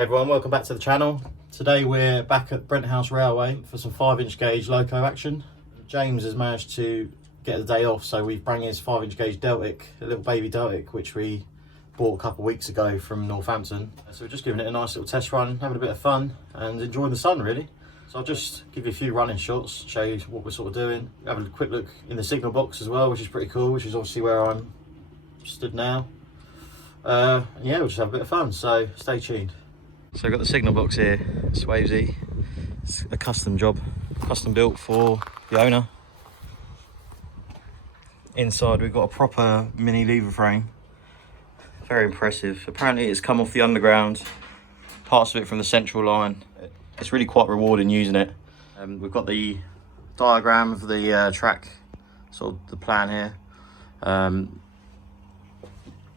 Everyone, welcome back to the channel. Today we're back at Brent House Railway for some 5-inch gauge loco action. James has managed to get the day off, so we've brought his 5-inch gauge Deltic, a little Baby Deltic, which we bought a couple of weeks ago from Northampton. So we're just giving it a nice little test run, having a bit of fun and enjoying the sun really. So I'll just give you a few running shots, show you what we're sort of doing. Have a quick look in the signal box as well, which is pretty cool, which is obviously where I'm stood now. Yeah, we'll just have a bit of fun, so stay tuned. So I've got the signal box here, Swavesy. It's a custom job, custom built for the owner. Inside we've got a proper mini lever frame. Very impressive. Apparently it's come off the underground, parts of it from the central line. It's really quite rewarding using it. We've got the diagram of the track, sort of the plan here.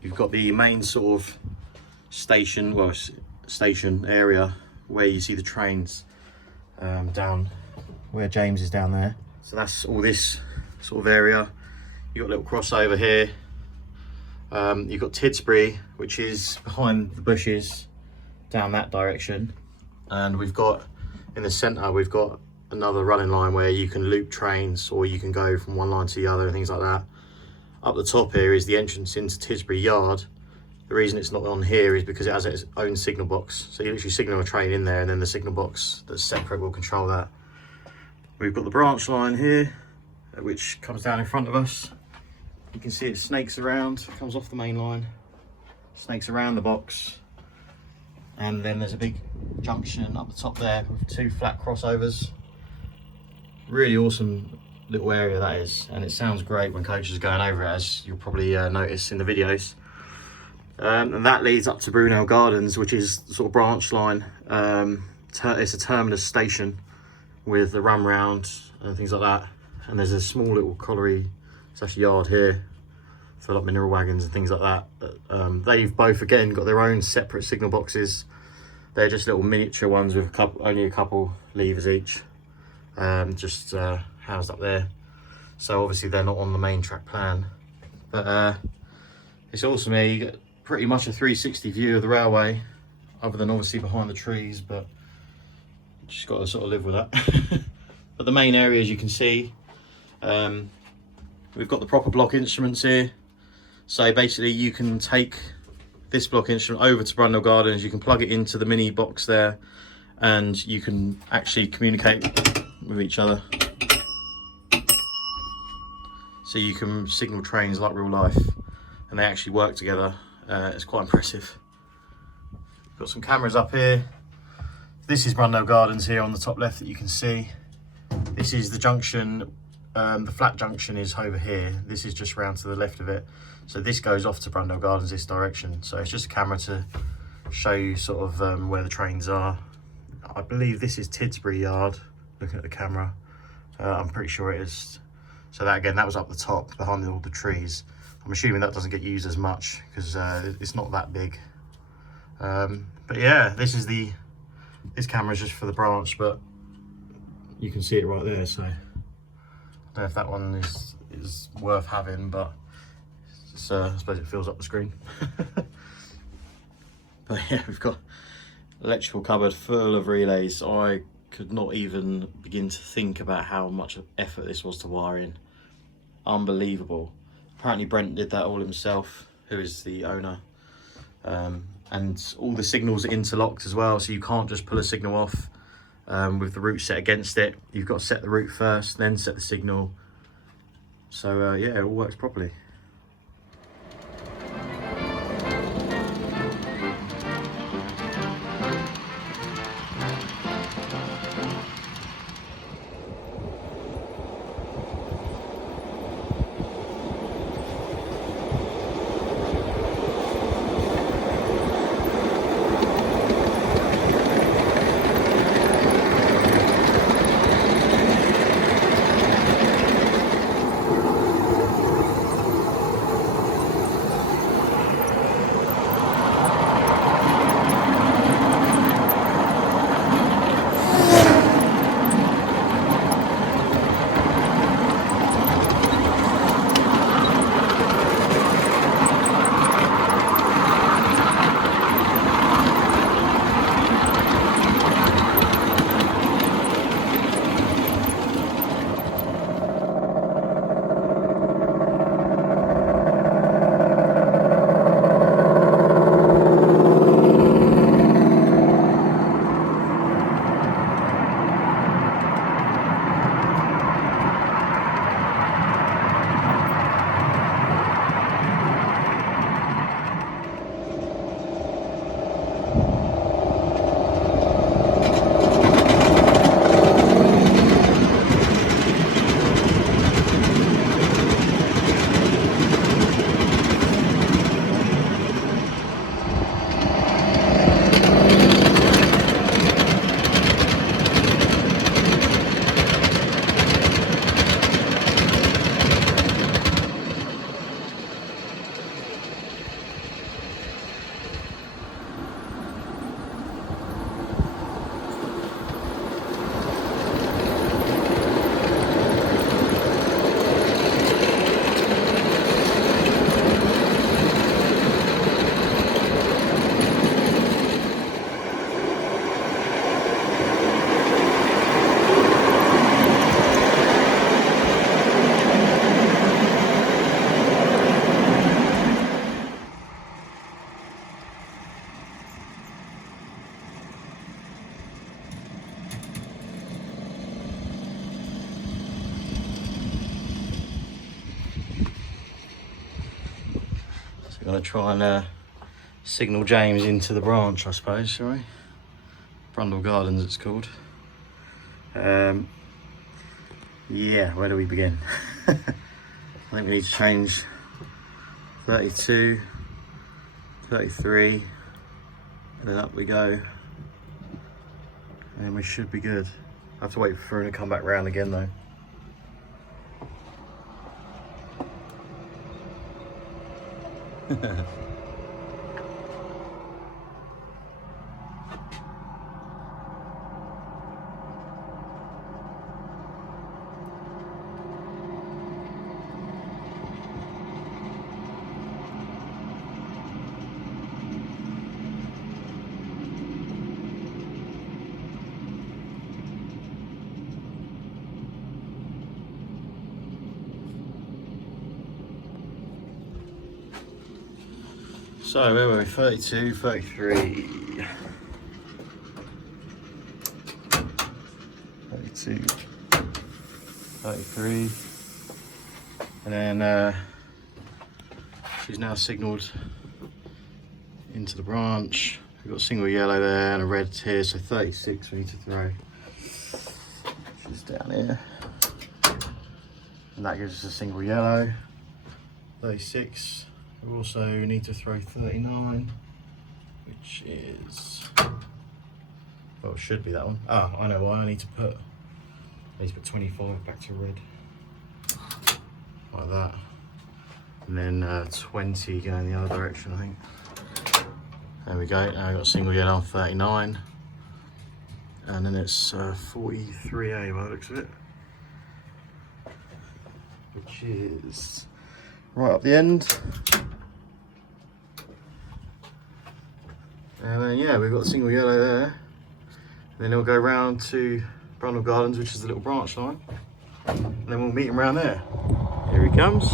You've got the main sort of station, station area where you see the trains down where James is down there. So that's all this sort of area. You've got a little crossover here. You've got Tidsbury, which is behind the bushes down that direction. And we've got in the centre, we've got another running line where you can loop trains or you can go from one line to the other and things like that. Up the top here is the entrance into Tidsbury Yard. The reason it's not on here is because it has its own signal box. So you literally signal a train in there and then the signal box that's separate will control that. We've got the branch line here, which comes down in front of us. You can see it snakes around, comes off the main line, snakes around the box. And then there's a big junction up the top there with 2 flat crossovers. Really awesome little area that is. And it sounds great when coaches are going over it, as you'll probably notice in the videos. And that leads up to Brunel Gardens, which is the sort of branch line. It's a terminus station with a run round and things like that. And there's a small little colliery / yard here for like mineral wagons and things like that. They've both again got their own separate signal boxes. They're just little miniature ones with only a couple levers each, just housed up there. So obviously they're not on the main track plan, but it's awesome here. You get pretty much a 360 view of the railway, other than obviously behind the trees, but you just got to sort of live with that. But the main area, as you can see, we've got the proper block instruments here. So basically you can take this block instrument over to Brunel Gardens, you can plug it into the mini box there, and you can actually communicate with each other. So you can signal trains like real life, and they actually work together. It's quite impressive. Got some cameras up here. This is Brunel Gardens here on the top left that you can see. This is the junction. The flat junction is over here. This is just round to the left of it. So this goes off to Brunel Gardens this direction. So it's just a camera to show you sort of where the trains are. I believe this is Tidsbury Yard, looking at the camera. I'm pretty sure it is. So that again, that was up the top behind all the trees. I'm assuming that doesn't get used as much because it's not that big. But yeah, this camera is just for the branch, but you can see it right there. So I don't know if that one is worth having, but it's, I suppose it fills up the screen. But yeah, we've got electrical cupboard full of relays. I could not even begin to think about how much effort this was to wire in. Unbelievable. Apparently Brent did that all himself, who is the owner. And all the signals are interlocked as well, so you can't just pull a signal off with the route set against it. You've got to set the route first, then set the signal. So yeah, it all works properly. We're going to try and signal James into the branch, I suppose, shall we? Brundle Gardens it's called. Yeah, where do we begin? I think we need to change 32, 33, and then up we go. And we should be good. I have to wait for him to come back round again though. So where were we? 32, 33. 32, 33. And then she's now signalled into the branch. We've got a single yellow there and a red here, so 36 we need to throw. She's down here. And that gives us a single yellow. 36. We also need to throw 39, which is, well, it should be that one. Ah, I know why. I need to put 25 back to red, like that, and then 20 going the other direction, I think. There we go. Now I've got a single yellow on 39, and then it's 43A by the looks of it, which is right up the end. And then yeah, we've got a single yellow there. And then it'll go round to Brundle Gardens, which is the little branch line. And then we'll meet him around there. Here he comes.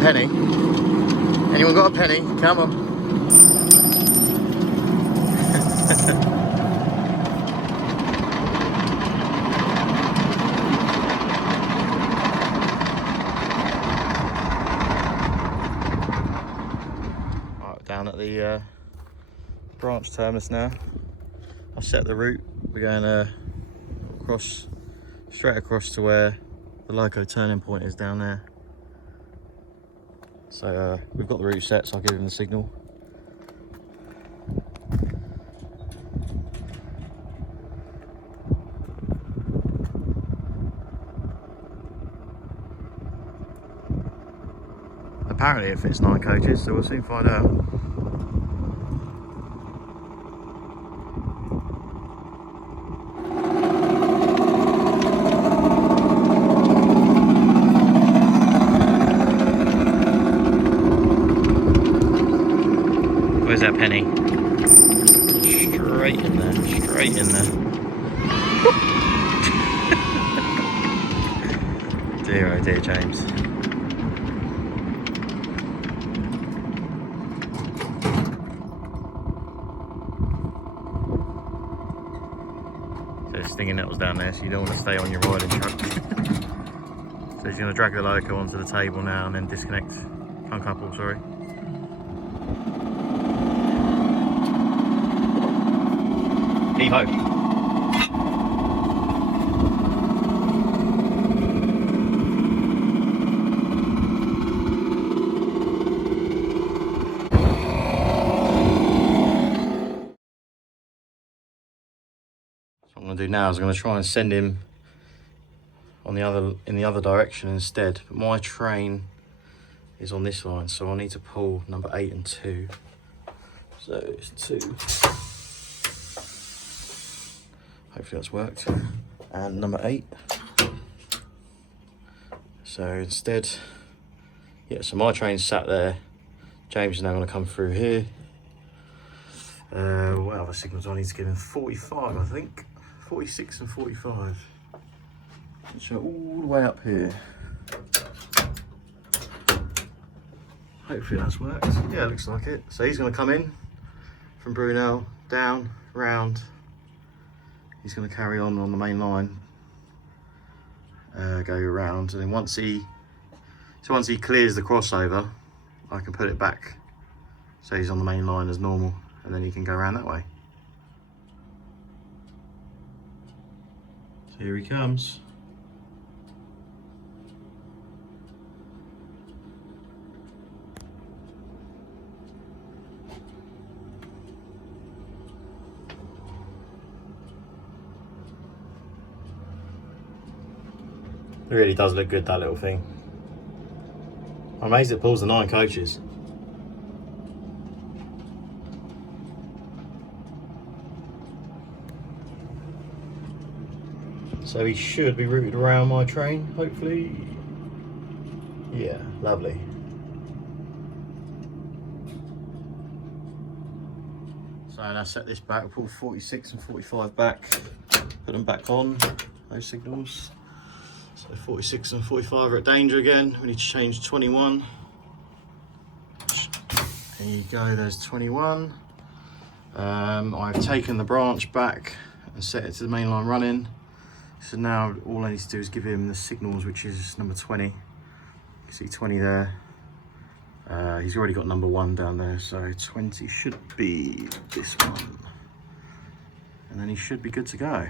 Penny. Anyone got a penny? Come on. Right, down at the branch terminus now. I've set the route. We're going straight across to where the loco turning point is down there. So we've got the route set, so I'll give him the signal. Apparently it fits 9 coaches, so we'll soon find out. Where's that penny? Straight in there, straight in there. Dear oh dear, James. So there's stinging nettles down there, so you don't want to stay on your riding truck. So he's going to drag the loco onto the table now and then disconnect, uncouple, sorry. Heave ho. So what I'm going to do now is I'm going to try and send him on in the other direction instead. But my train is on this line, so I need to pull number 8 and 2. So it's 2. Hopefully that's worked. And number 8. So instead, yeah, so my train's sat there. James is now going to come through here. What other signals do I need to give him? 45, I think. 46 and 45. So all the way up here. Hopefully that's worked. Yeah, it looks like it. So he's going to come in from Brunel, down, round. He's going to carry on the main line, go around, and then once he clears the crossover, I can put it back so he's on the main line as normal, and then he can go around that way. So here he comes. It really does look good, that little thing. I'm amazed it pulls the 9 coaches. So he should be routed around my train, hopefully. Yeah, lovely. So now set this back, we'll pull 46 and 45 back, put them back on, those signals. So 46 and 45 are at danger again. We need to change 21. There you go, there's 21. I've taken the branch back and set it to the main line running. So now all I need to do is give him the signals, which is number 20. You can see 20 there. He's already got number 1 down there, so 20 should be this one. And then he should be good to go.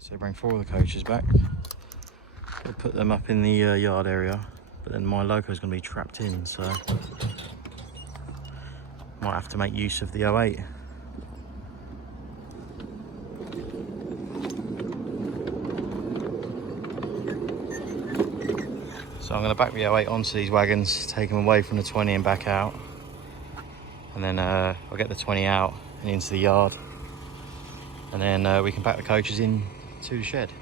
So bring 4 of the coaches back. We'll put them up in the yard area, but then my loco is going to be trapped in, so Might have to make use of the 08. So I'm going to back the 08 onto these wagons, take them away from the 20 and back out. And then I'll get the 20 out and into the yard. And then we can pack the coaches in to the shed.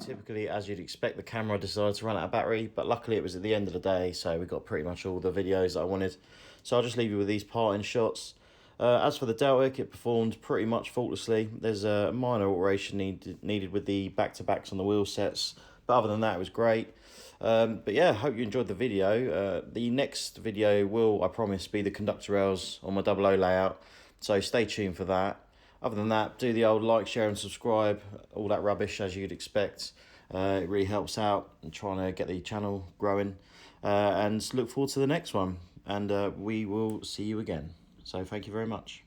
Typically, as you'd expect, the camera decided to run out of battery, but luckily it was at the end of the day, so we got pretty much all the videos that I wanted. So I'll just leave you with these parting shots. As for the Deltic, it performed pretty much faultlessly. There's a minor alteration needed with the back-to-backs on the wheel sets, but other than that, it was great. But yeah, hope you enjoyed the video. The next video will, I promise, be the conductor rails on my 00 layout, so stay tuned for that. Other than that, do the old like, share and subscribe, all that rubbish as you'd expect. It really helps out in trying to get the channel growing. And look forward to the next one. And we will see you again. So thank you very much.